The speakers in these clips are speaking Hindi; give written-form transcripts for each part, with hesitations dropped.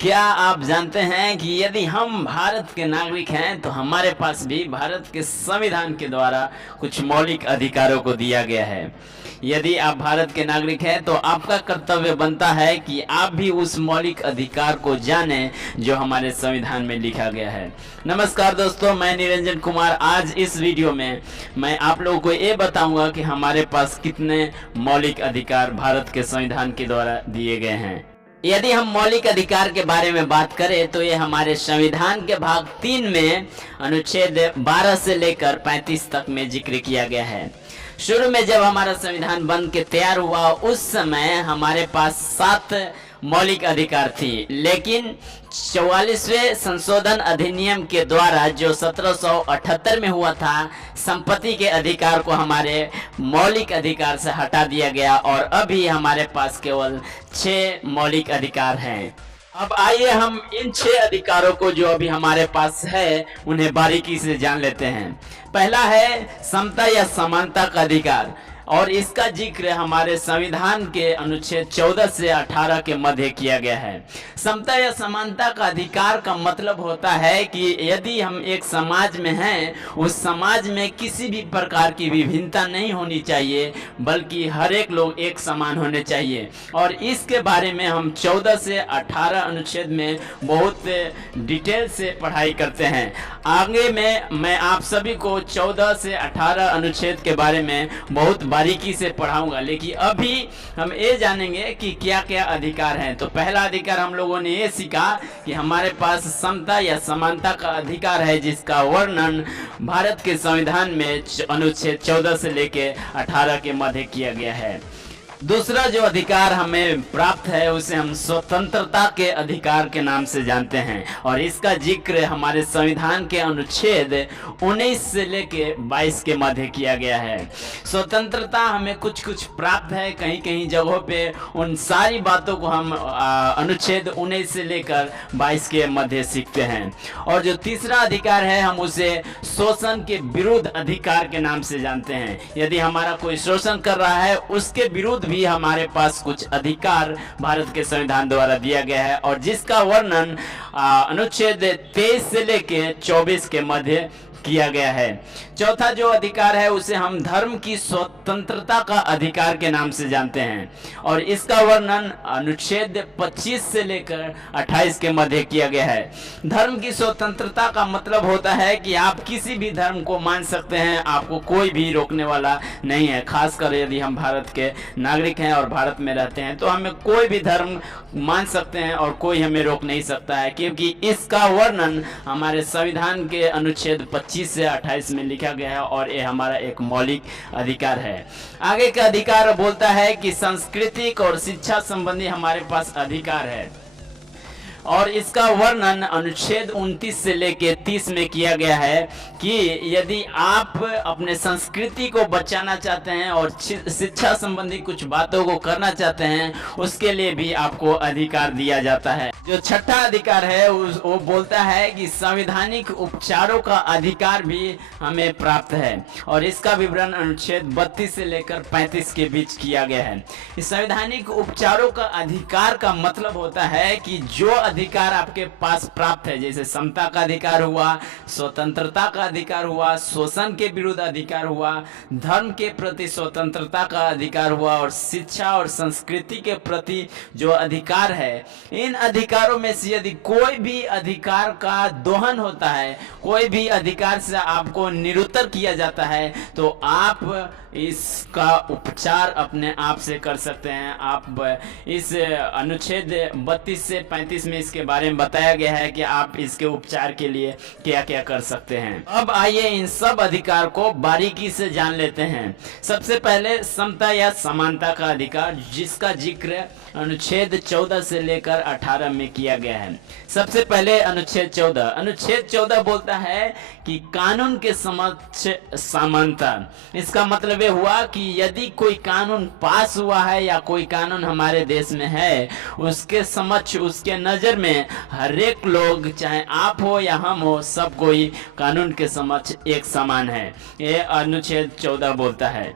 क्या आप जानते हैं कि यदि हम भारत के नागरिक हैं तो हमारे पास भी भारत के संविधान के द्वारा कुछ मौलिक अधिकारों को दिया गया है। यदि आप भारत के नागरिक हैं तो आपका कर्तव्य बनता है कि आप भी उस मौलिक अधिकार को जानें जो हमारे संविधान में लिखा गया है। नमस्कार दोस्तों, मैं निरंजन कुमार। आज इस वीडियो में मैं आप लोगों को ये बताऊंगा कि हमारे पास कितने मौलिक अधिकार भारत के संविधान के द्वारा दिए गए हैं। यदि हम मौलिक अधिकार के बारे में बात करें तो ये हमारे संविधान के भाग 3 में अनुच्छेद 12 से लेकर 35 तक में जिक्र किया गया है। शुरू में जब हमारा संविधान बन के तैयार हुआ उस समय हमारे पास 7 मौलिक अधिकार थी, लेकिन 44वें संशोधन अधिनियम के द्वारा जो 1778 में हुआ था, संपत्ति के अधिकार को हमारे मौलिक अधिकार से हटा दिया गया और अभी हमारे पास केवल 6 मौलिक अधिकार हैं। अब आइए हम इन 6 अधिकारों को जो अभी हमारे पास है उन्हें बारीकी से जान लेते हैं। पहला है समता या समानता का अधिकार, और इसका जिक्र हमारे संविधान के अनुच्छेद 14 से 18 के मध्य किया गया है। समता या समानता का अधिकार का मतलब होता है कि यदि हम एक समाज में हैं, उस समाज में किसी भी प्रकार की विभिन्नता नहीं होनी चाहिए, बल्कि हर एक लोग एक समान होने चाहिए। और इसके बारे में हम 14 से 18 अनुच्छेद में बहुत डिटेल से पढ़ाई करते हैं। आगे में मैं आप सभी को 14 से 18 अनुच्छेद के बारे में बहुत बारीकी से पढ़ाऊंगा, लेकिन अभी हम ये जानेंगे कि क्या क्या अधिकार हैं। तो पहला अधिकार हम लोगों ने ये सीखा कि हमारे पास समता या समानता का अधिकार है, जिसका वर्णन भारत के संविधान में अनुच्छेद 14 से लेकर 18 के मध्य किया गया है। दूसरा जो अधिकार हमें प्राप्त है उसे हम स्वतंत्रता के अधिकार के नाम से जानते हैं, और इसका जिक्र हमारे संविधान के अनुच्छेद 19 से लेके 22 के मध्य किया गया है। स्वतंत्रता हमें कुछ प्राप्त है, कहीं कहीं जगहों पे उन सारी बातों को हम अनुच्छेद 19 से लेकर 22 के मध्य सीखते हैं। और जो तीसरा अधिकार है हम उसे शोषण के विरुद्ध अधिकार के नाम से जानते हैं। यदि हमारा कोई शोषण कर रहा है उसके विरुद्ध भी हमारे पास कुछ अधिकार भारत के संविधान द्वारा दिया गया है, और जिसका वर्णन अनुच्छेद 23 से लेकर 24 के मध्य किया गया है। चौथा जो अधिकार है उसे हम धर्म की स्वतंत्रता का अधिकार के नाम से जानते हैं, और इसका वर्णन अनुच्छेद 25 से लेकर 28 के मध्य किया गया है। धर्म की स्वतंत्रता का मतलब होता है कि आप किसी भी धर्म को मान सकते हैं, आपको कोई भी रोकने वाला नहीं है। खासकर यदि हम भारत के नागरिक हैं और भारत में रहते हैं तो हमें कोई भी धर्म मान सकते हैं और कोई हमें रोक नहीं सकता है, क्योंकि इसका वर्णन हमारे संविधान के अनुच्छेद 25 से 28 में लिखा गया है, और ये हमारा एक मौलिक अधिकार है। आगे का अधिकार बोलता है कि सांस्कृतिक और शिक्षा संबंधी हमारे पास अधिकार है, और इसका वर्णन अनुच्छेद 29 से लेकर 30 में किया गया है कि यदि आप अपने संस्कृति को बचाना चाहते हैं और शिक्षा संबंधी कुछ बातों को करना चाहते हैं, उसके लिए भी आपको अधिकार दिया जाता है। जो छठा अधिकार है वो बोलता है कि संवैधानिक उपचारों का अधिकार भी हमें प्राप्त है, और इसका विवरण अनुच्छेद 32 से लेकर 35 के बीच किया गया है। इस संवैधानिक उपचारों का अधिकार का मतलब होता है कि जो अधिकार आपके पास प्राप्त है, जैसे समता का अधिकार हुआ, स्वतंत्रता का अधिकार हुआ, शोषण के विरुद्ध अधिकार हुआ, धर्म के प्रति स्वतंत्रता का अधिकार हुआ, और शिक्षा और संस्कृति के प्रति जो अधिकार है, इन अधिकारों में से यदि कोई भी अधिकार का दोहन होता है, कोई भी अधिकार से आपको निरुत्तर किया जाता है, तो आप इसका उपचार अपने आप से कर सकते हैं। आप इस अनुच्छेद 32 से 35 में इसके बारे में बताया गया है कि आप इसके उपचार के लिए क्या क्या कर सकते हैं। अब आइए इन सब अधिकार को बारीकी से जान लेते हैं। सबसे पहले समता या समानता का अधिकार, जिसका जिक्र अनुच्छेद 14 से लेकर 18 में किया गया है। सबसे पहले अनुच्छेद 14 बोलता है कि कानून के समक्ष समानता। इसका मतलब ये हुआ कि यदि कोई कानून पास हुआ है या कोई कानून हमारे देश में है, उसके समक्ष, उसके नजर में हर एक लोग, चाहे आप हो या हम हो, सब कोई कानून के समक्ष एक समान है। ये अनुच्छेद 14 बोलता है।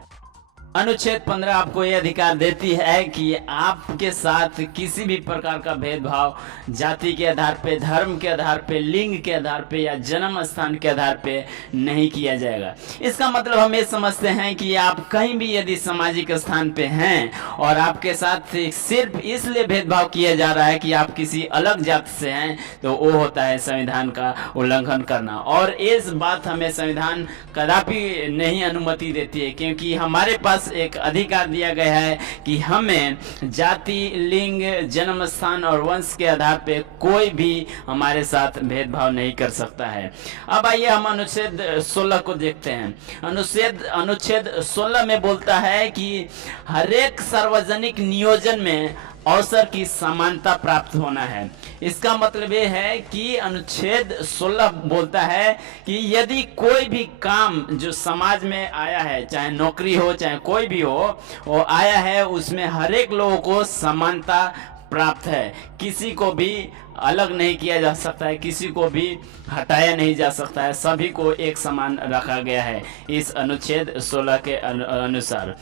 अनुच्छेद 15 आपको यह अधिकार देती है कि आपके साथ किसी भी प्रकार का भेदभाव जाति के आधार पे, धर्म के आधार पे, लिंग के आधार पे या जन्म स्थान के आधार पे नहीं किया जाएगा। इसका मतलब हम ये समझते हैं कि आप कहीं भी यदि सामाजिक स्थान पे हैं और आपके साथ सिर्फ इसलिए भेदभाव किया जा रहा है कि आप किसी अलग जाति से हैं, तो वो होता है संविधान का उल्लंघन करना। और इस बात हमें संविधान कदापि नहीं अनुमति देती है, क्योंकि हमारे पास एक अधिकार दिया गया है कि हमें जाति, लिंग, जन्म स्थान और वंश के आधार पे कोई भी हमारे साथ भेदभाव नहीं कर सकता है। अब आइए हम अनुच्छेद 16 को देखते हैं। अनुच्छेद 16 में बोलता है कि हरेक सार्वजनिक नियोजन में अवसर की समानता प्राप्त होना है। इसका मतलब ये है कि अनुच्छेद 16 बोलता है कि यदि कोई भी काम जो समाज में आया है, चाहे नौकरी हो चाहे कोई भी हो, वो आया है, उसमें हर एक लोगों को समानता प्राप्त है। किसी को भी अलग नहीं किया जा सकता है, किसी को भी हटाया नहीं जा सकता है, सभी को एक समान रखा गया है इस अनुच्छेद 16 के अनुसार।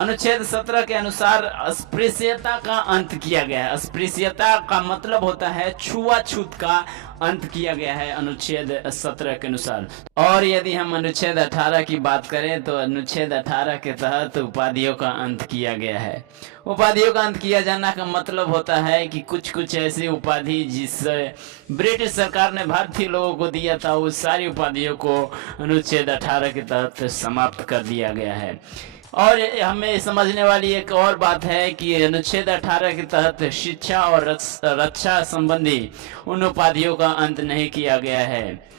अनुच्छेद 17 के अनुसार अस्पृश्यता का अंत किया गया है। अस्पृश्यता का मतलब होता है छुआछूत का अंत किया गया है अनुच्छेद 17 के अनुसार। और यदि हम अनुच्छेद 18 की बात करें तो अनुच्छेद 18 के तहत उपाधियों का अंत किया गया है। उपाधियों का अंत किया जाना का मतलब होता है कि कुछ ऐसी उपाधि जिससे ब्रिटिश सरकार ने भारतीय लोगों को दिया था, उस सारी उपाधियों को अनुच्छेद 18 के तहत समाप्त कर दिया गया है। और हमें समझने वाली एक और बात है कि अनुच्छेद 18 के तहत शिक्षा और रक्षा संबंधी उन उपाधियों का अंत नहीं किया गया है।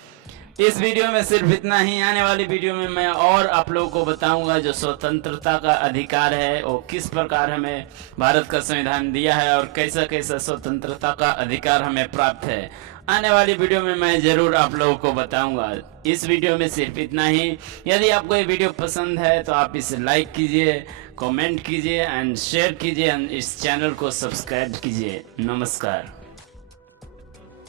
इस वीडियो में सिर्फ इतना ही। आने वाली वीडियो में मैं और आप लोगों को बताऊंगा जो स्वतंत्रता का अधिकार है वो किस प्रकार हमें भारत का संविधान दिया है और कैसा कैसा स्वतंत्रता का अधिकार हमें प्राप्त है। आने वाली वीडियो में मैं जरूर आप लोगों को बताऊंगा। इस वीडियो में सिर्फ इतना ही। यदि आपको ये वीडियो पसंद है तो आप इसे लाइक कीजिए, कमेंट कीजिए एंड शेयर कीजिए एंड इस चैनल को सब्सक्राइब कीजिए। नमस्कार।